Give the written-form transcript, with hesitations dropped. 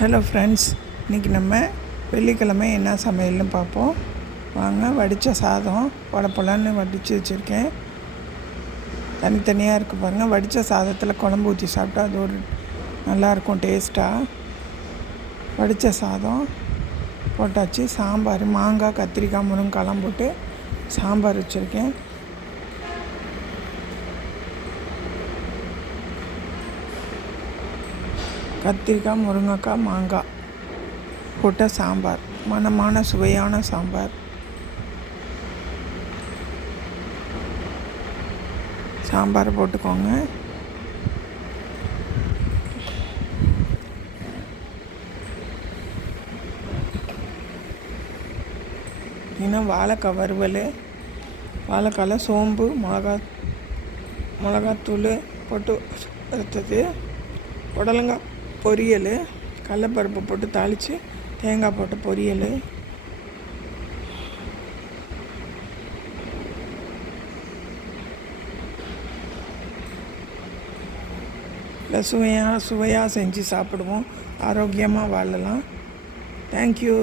Hello friends, இன்றைக்கி நம்ம வெள்ளிக்கிழமை என்ன சமையல்னு பார்ப்போம் வாங்க. வடித்த சாதம் பொலன்னு வடித்து வச்சுருக்கேன். தனித்தனியாக இருக்குது பாருங்கள். வடித்த சாதத்தில் குழம்பு ஊற்றி சாப்பிட்டா அது ஒரு நல்லாயிருக்கும் டேஸ்ட்டாக. வடித்த சாதம் போட்டாச்சு. சாம்பார் மாங்காய் கத்திரிக்காய் முருங்கைக்காலாம் போட்டு சாம்பார் வச்சுருக்கேன். கத்திரிக்காய் முருங்கைக்காய் மாங்காய் போட்ட சாம்பார், மணமான சுவையான சாம்பார். சாம்பார் போட்டுக்கோங்க. இன்னும் வாழைக்காய் வறுவல், வாழைக்காயில் சோம்பு மிளகாத்தூள் போட்டு வறுத்தது, புடலங்காய் பொரியல், கடலைப்பருப்பு போட்டு தாளித்து தேங்காய் போட்டு பொரியல், இல்லை சுவையாக செஞ்சு சாப்பிடுவோம். ஆரோக்கியமாக வாழலாம். தேங்க்யூ.